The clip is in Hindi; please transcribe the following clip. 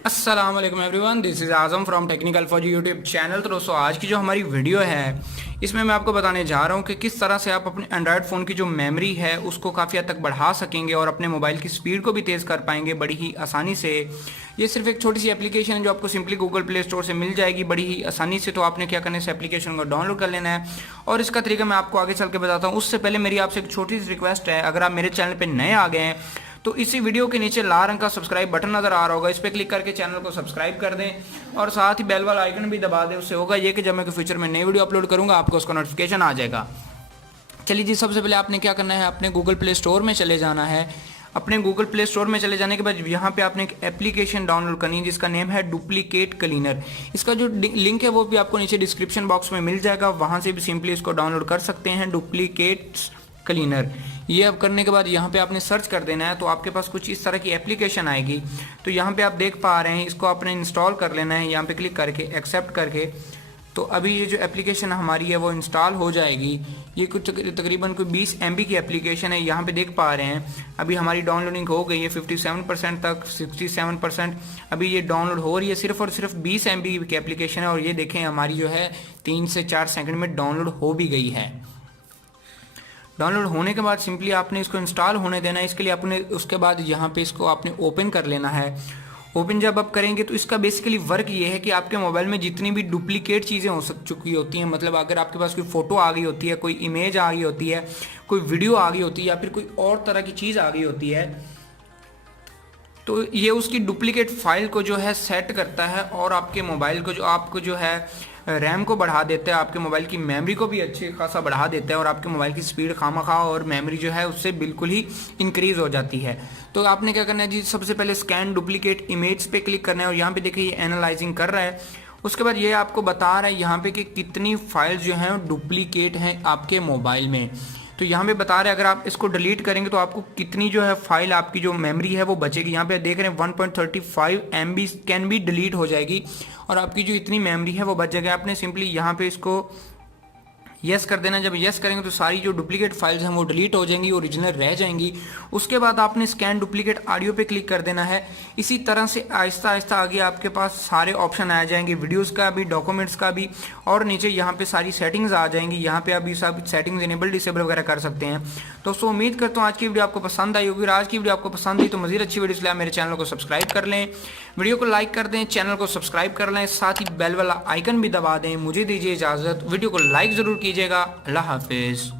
अस्सलाम वालेकुम everyone, this is Azam from technical for YouTube channel. तो दोस्तों, आज की जो हमारी वीडियो है इसमें मैं आपको बताने जा रहा हूँ कि किस तरह से आप अपने एंड्रॉयड फ़ोन की जो मेमोरी है उसको काफ़ी हद तक बढ़ा सकेंगे और अपने मोबाइल की स्पीड को भी तेज़ कर पाएंगे बड़ी ही आसानी से। ये सिर्फ एक छोटी सी एप्लीकेशन है जो आपको सिंपली गूगल प्ले स्टोर से मिल जाएगी बड़ी ही आसानी से। तो आपने क्या करना है, इस एप्लीकेशन को डाउनलोड कर लेना है और इसका तरीका मैं आपको आगे चल के बताता हूँ। उससे पहले मेरी आपसे एक छोटी सी रिक्वेस्ट है, अगर आप मेरे चैनल पर नए आ गए हैं तो इसी वीडियो के नीचे लाल रंग का सब्सक्राइब बटन नजर आ रहा होगा, इस पर क्लिक करके चैनल को सब्सक्राइब कर दें और साथ ही बेल वाला आइकन भी दबा दें। उससे होगा ये कि जब मैं फ्यूचर में नई वीडियो अपलोड करूंगा आपको उसका नोटिफिकेशन आ जाएगा। चलिए जी, सबसे पहले आपने क्या करना है, अपने गूगल प्ले स्टोर में चले जाना है। अपने गूगल प्ले स्टोर में चले जाने के बाद यहाँ पे आपने एक एप्लीकेशन डाउनलोड करनी है जिसका नेम है डुप्लीकेट क्लीनर। इसका जो लिंक है वो भी आपको नीचे डिस्क्रिप्शन बॉक्स में मिल जाएगा, वहाँ से भी सिंपली इसको डाउनलोड कर सकते हैं, डुप्लीकेट क्लीनर। ये अब करने के बाद यहाँ पे आपने सर्च कर देना है तो आपके पास कुछ इस तरह की एप्लीकेशन आएगी। तो यहाँ पे आप देख पा रहे हैं, इसको आपने इंस्टॉल कर लेना है यहाँ पे क्लिक करके, एक्सेप्ट करके। तो अभी ये जो एप्लीकेशन हमारी है वो इंस्टॉल हो जाएगी। ये कुछ तकरीबन कोई 20 MB की एप्लीकेशन है, यहाँ पे देख पा रहे हैं अभी हमारी डाउनलोडिंग हो गई है 57% तक, 67%। अभी ये डाउनलोड हो रही है, सिर्फ और सिर्फ 20 MB की एप्लीकेशन है और ये देखें हमारी जो है 3 से 4 सेकंड में डाउनलोड हो भी गई है। डाउनलोड होने के बाद सिंपली आपने इसको इंस्टॉल होने देना है। इसके लिए आपने उसके बाद यहाँ पे इसको आपने ओपन कर लेना है। ओपन जब आप करेंगे तो इसका बेसिकली वर्क ये है कि आपके मोबाइल में जितनी भी डुप्लीकेट चीज़ें हो चुकी होती हैं, मतलब अगर आपके पास कोई फ़ोटो आ गई होती है, कोई इमेज आ गई होती है, कोई वीडियो आ गई होती है या फिर कोई और तरह की चीज़ आ गई होती है, तो ये उसकी डुप्लीकेट फाइल को जो है सेट करता है और आपके मोबाइल को जो है रैम को बढ़ा देता है, आपके मोबाइल की मेमोरी को भी अच्छे खासा बढ़ा देता है और आपके मोबाइल की स्पीड खामखा और मेमोरी जो है उससे बिल्कुल ही इंक्रीज हो जाती है। तो आपने क्या करना है जी, सबसे पहले स्कैन डुप्लीकेट इमेज पे क्लिक करना है और यहाँ पे देखिए ये एनालाइजिंग कर रहा है। उसके बाद ये आपको बता रहा है यहाँ पे कि कितनी फाइल्स जो हैं डुप्लीकेट हैं आपके मोबाइल में। तो यहाँ पे बता रहे हैं अगर आप इसको डिलीट करेंगे तो आपको कितनी जो है फाइल आपकी जो मेमोरी है वो बचेगी। यहाँ पे देख रहे हैं 1.35 MB कैन बी डिलीट हो जाएगी और आपकी जो इतनी मेमोरी है वो बच जाएगी। आपने सिंपली यहाँ पे इसको यस कर देना। जब यस करेंगे तो सारी जो डुप्लीकेट फाइल्स हैं वो डिलीट हो जाएंगी, ओरिजिनल रह जाएंगी। उसके बाद आपने स्कैन डुप्लीकेट ऑडियो पे क्लिक कर देना है। इसी तरह से आहिस्ता आहिस्ता आगे आपके पास सारे ऑप्शन आ जाएंगे, वीडियोस का भी, डॉक्यूमेंट्स का भी, और नीचे यहाँ पे सारी सेटिंग्स आ जाएंगी। यहाँ पे अभी सब सेटिंग्स इनेबल डिसेबल वगैरह कर सकते हैं। दोस्तों, उम्मीद करता हूँ आज की वीडियो आपको पसंद आई होगी। आज की वीडियो आपको पसंद आई तो मज़ीद अच्छी वीडियो इसलिए मेरे चैनल को सब्सक्राइब कर लें, वीडियो को लाइक कर दें, चैनल को सब्सक्राइब कर लें, साथ ही बेल वाला आइकन भी दबा दें। मुझे दीजिए इजाज़त, वीडियो को लाइक ज़रूर कीजिएगा। अल्लाह हाफिज़।